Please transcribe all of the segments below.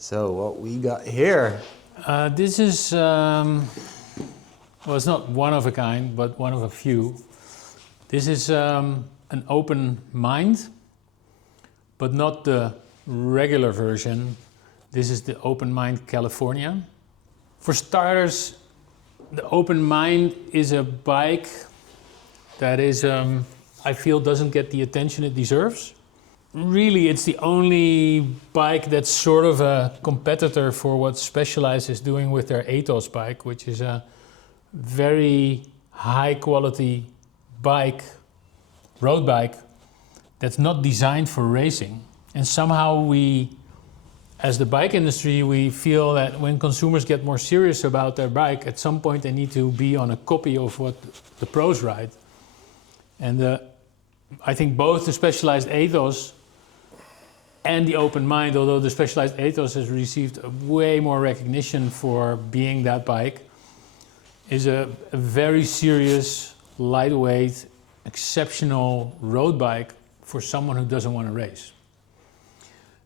So what we got here? This is, well, it's not one of a kind, but one of a few. This is an open mind, but not the regular version. This is the Open Mind California. For starters, the Open Mind is a bike that is, I feel, doesn't get the attention it deserves. Really, it's the only bike that's sort of a competitor for what Specialized is doing with their Ethos bike, which is a very high quality bike, road bike, that's not designed for racing. And somehow we, as the bike industry, we feel that when consumers get more serious about their bike, at some point they need to be on a copy of what the pros ride. And I think both the Specialized Ethos and the Open Mind, although the Specialized Ethos has received way more recognition for being that bike, is a very serious, lightweight, exceptional road bike for someone who doesn't want to race.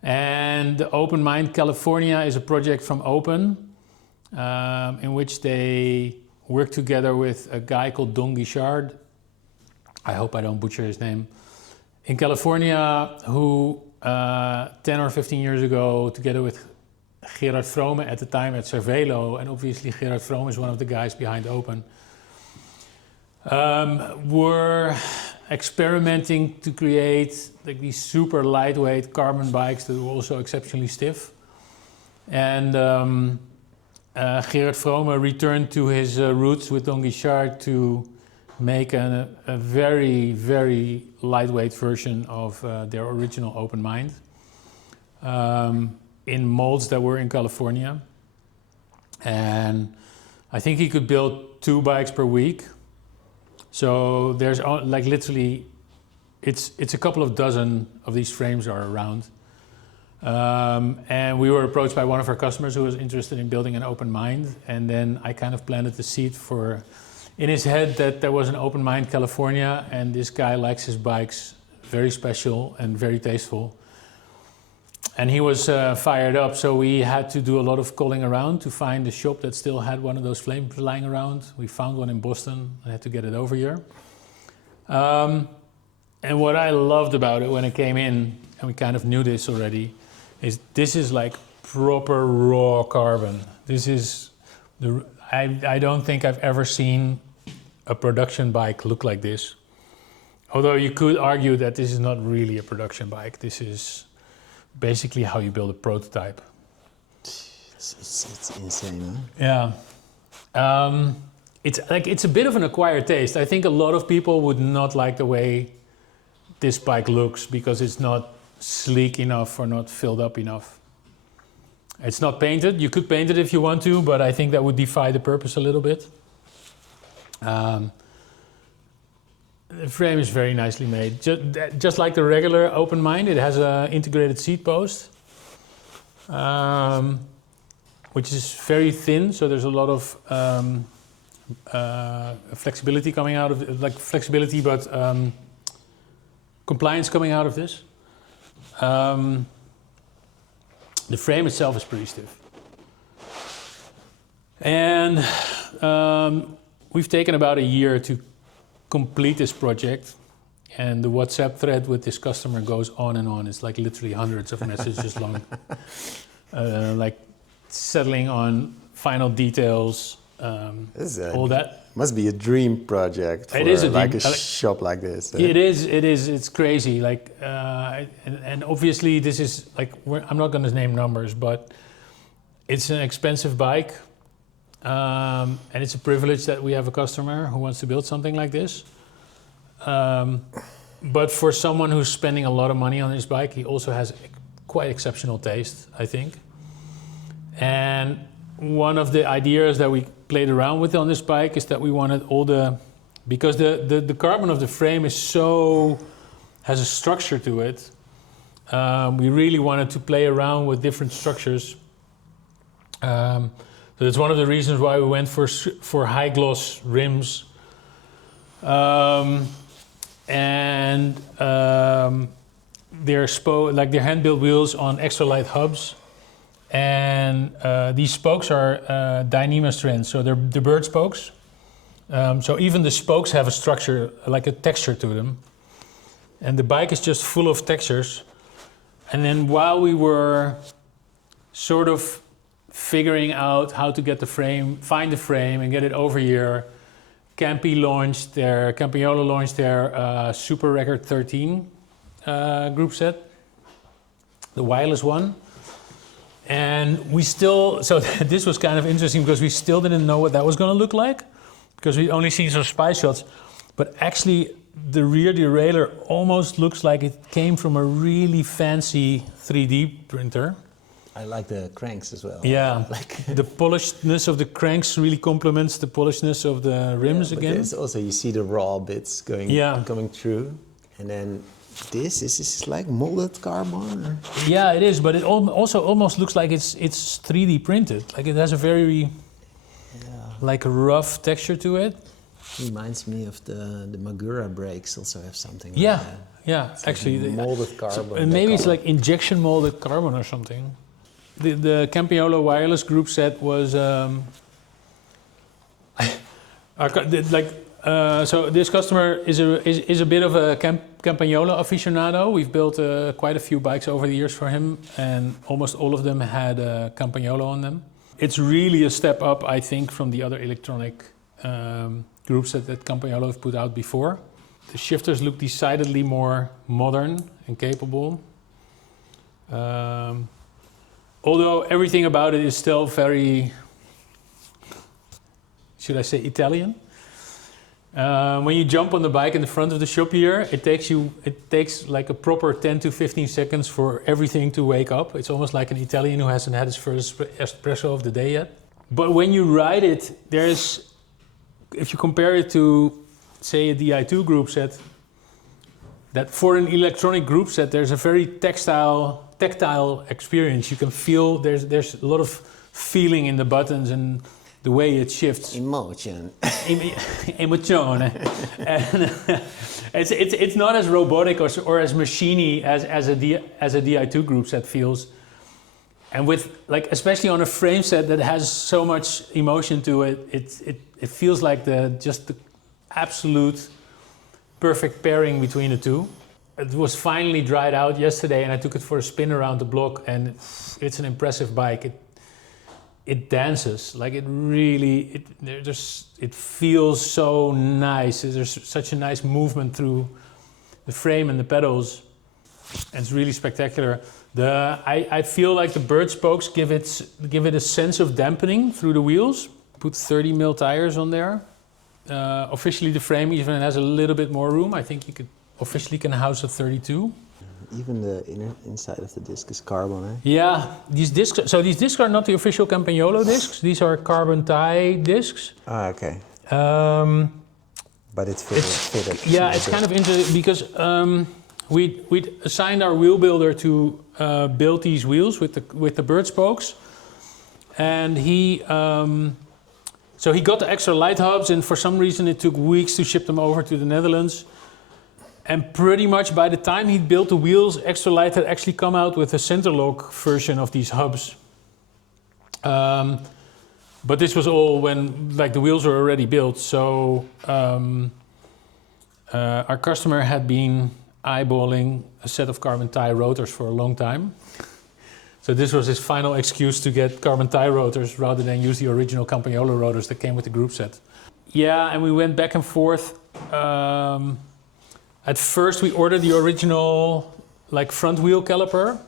And the Open Mind California is a project from Open, in which they work together with a guy called Don Guichard, I hope I don't butcher his name, in California, who 10 or 15 years ago, together with Gerard Vrome at the time at Cervelo, and obviously Gerard Vrome is one of the guys behind Open, were experimenting to create like these super lightweight carbon bikes that were also exceptionally stiff. And Gerard Vrome returned to his roots with Don Guichard to make a very, very lightweight version of their original Open Mind in molds that were in California. And I think he could build 2 bikes per week. So there's like literally, it's a couple of dozen of these frames are around. And we were approached by one of our customers who was interested in building an Open Mind. And then I kind of planted the seed in his head that there was an Open Mind California, and this guy likes his bikes very special and very tasteful. And he was fired up, so we had to do a lot of calling around to find a shop that still had one of those flames lying around. We found one in Boston and had to get it over here. And what I loved about it when it came in, and we kind of knew this already, is this is like proper raw carbon. This is I don't think I've ever seen a production bike look like this. Although you could argue that this is not really a production bike. This is basically how you build a prototype. It's insane, huh? Yeah. It's a bit of an acquired taste. I think a lot of people would not like the way this bike looks because it's not sleek enough or not filled up enough. It's not painted. You could paint it if you want to, but I think that would defy the purpose a little bit. The frame is very nicely made. Just like the regular Open Mind, it has an integrated seat post, which is very thin, so there's a lot of flexibility coming out of it, like flexibility, but compliance coming out of this. The frame itself is pretty stiff. And we've taken about a year to complete this project. And the WhatsApp thread with this customer goes on and on. It's like literally hundreds of messages long. Like settling on final details, all that. Must be a dream project for a shop like this. It is. It's crazy. Like, and obviously this is like, I'm not going to name numbers, but it's an expensive bike, and it's a privilege that we have a customer who wants to build something like this. But for someone who's spending a lot of money on his bike, he also has quite exceptional taste, I think. And one of the ideas that we played around with on this bike is that we wanted because the carbon of the frame has a structure to it. We really wanted to play around with different structures. So that's one of the reasons why we went for high gloss rims. And they're hand-built wheels on extra light hubs. And these spokes are Dyneema strands, so they're the bird spokes. So even the spokes have a structure, like a texture to them. And the bike is just full of textures. And then while we were sort of figuring out how to get the frame, find the frame and get it over here, Campagnolo launched their Super Record 13 group set, the wireless one. And we still, so this was kind of interesting because we still didn't know what that was going to look like, because we'd only seen some spy shots. But actually, the rear derailleur almost looks like it came from a really fancy 3D printer. I like the cranks as well. Yeah, the polishedness of the cranks really complements the polishedness of the rims again. But also, you see the raw bits coming through, and then this is like molded carbon. Or? Yeah, it is, but it also almost looks like it's 3D printed. Like it has a very like a rough texture to it. Reminds me of the Magura brakes. Also have something. Yeah, like that. yeah. It's actually, like molded carbon. And maybe it's like injection molded carbon or something. The Campagnolo wireless group set was so this customer is a bit of a Campagnolo aficionado. We've built quite a few bikes over the years for him, and almost all of them had Campagnolo on them. It's really a step up, I think, from the other electronic group set that Campagnolo have put out before. The shifters look decidedly more modern and capable. Although everything about it is still very, should I say, Italian. When you jump on the bike in the front of the shop here, it takes like a proper 10 to 15 seconds for everything to wake up. It's almost like an Italian who hasn't had his first espresso of the day yet. But when you ride it, if you compare it to, say, a Di2 group set, that for an electronic group set, there's a very tactile experience. You can feel there's a lot of feeling in the buttons and the way it shifts. Emotion. Emotion. And it's not as robotic or as machiney as a Di2 group set feels. And with especially on a frame set that has so much emotion to it, it feels like just the absolute perfect pairing between the two. It was finally dried out yesterday, and I took it for a spin around the block, and it's an impressive bike. It dances, like it really, it feels so nice. There's such a nice movement through the frame and the pedals, and it's really spectacular. I feel like the bird spokes give it a sense of dampening through the wheels. Put 30 mil tires on there. Officially, the frame even has a little bit more room. I think you could officially can house a 32. Even the inside of the disc is carbon, eh? Yeah, these discs are not the official Campagnolo discs. These are carbon tie discs. Ah, okay. But it's fitted. Yeah, it's kind of interesting because we'd assigned our wheel builder to build these wheels with the bird spokes, and he got the extra light hubs, and for some reason it took weeks to ship them over to the Netherlands. And pretty much by the time he'd built the wheels, Extra Light had actually come out with a center-lock version of these hubs. But this was all when the wheels were already built. So our customer had been eyeballing a set of carbon tie rotors for a long time. So this was his final excuse to get carbon tie rotors rather than use the original Campagnolo rotors that came with the group set. Yeah, and we went back and forth. At first, we ordered the original front wheel caliper,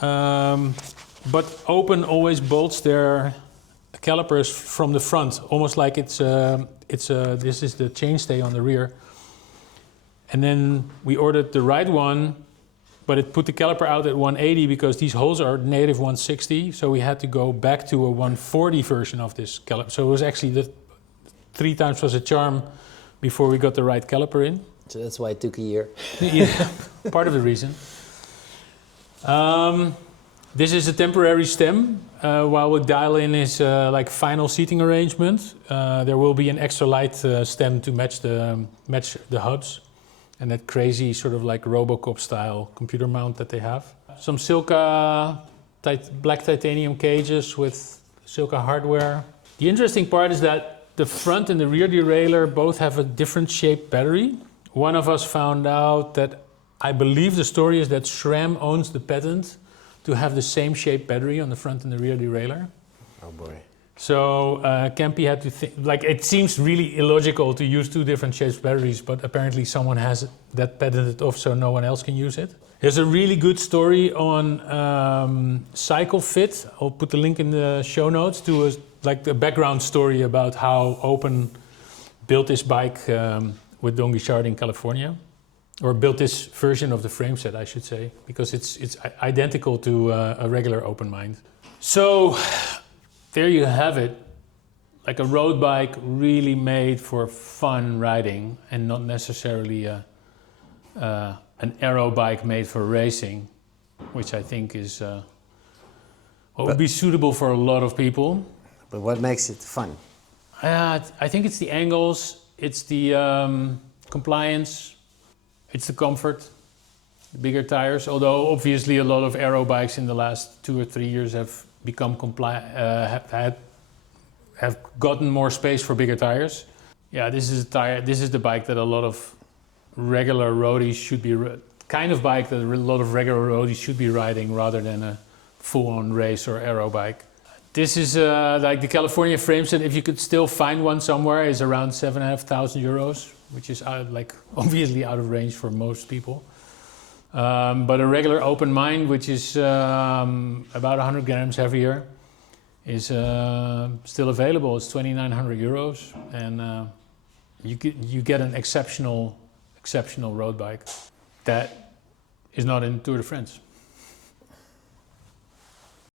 but Open always bolts their calipers from the front, almost like this is the chainstay on the rear. And then we ordered the right one, but it put the caliper out at 180 because these holes are native 160, so we had to go back to a 140 version of this caliper. So it was actually the 3 times was a charm before we got the right caliper in. So that's why it took a year. Yeah, part of the reason. This is a temporary stem while we dial in his final seating arrangement. There will be an extra light stem to match the hubs and that crazy sort of Robocop style computer mount that they have. Some Silca black titanium cages with Silca hardware. The interesting part is that the front and the rear derailleur both have a different shaped battery. One of us found out that, I believe the story is that SRAM owns the patent to have the same shaped battery on the front and the rear derailleur. Oh boy. So Campy had to think, like, it seems really illogical to use two different shaped batteries, but apparently someone has that patented off so no one else can use it. There's a really good story on Cycle Fit. I'll put the link in the show notes to like the background story about how Open built this bike with Don Guichard in California, or built this version of the frame set, I should say, because it's identical to a regular Open Mind. So there you have it, like a road bike really made for fun riding and not necessarily an aero bike made for racing, which I think is what would be suitable for a lot of people. But what makes it fun? I think it's the angles, it's the compliance, it's the comfort, the bigger tires. Although obviously a lot of aero bikes in the last 2 or 3 years have become have gotten more space for bigger tires. Yeah, this is a tire. This is the bike that a lot of regular roadies should be kind of bike that a lot of regular roadies should be riding rather than a full-on race or aero bike. This is like the California frame set. If you could still find one somewhere, is around 7,500 euros, which is like obviously out of range for most people. But a regular Open Mind, which is about 100 grams heavier, is still available. It's 2,900 euros, and you get an exceptional road bike that is not in Tour de France.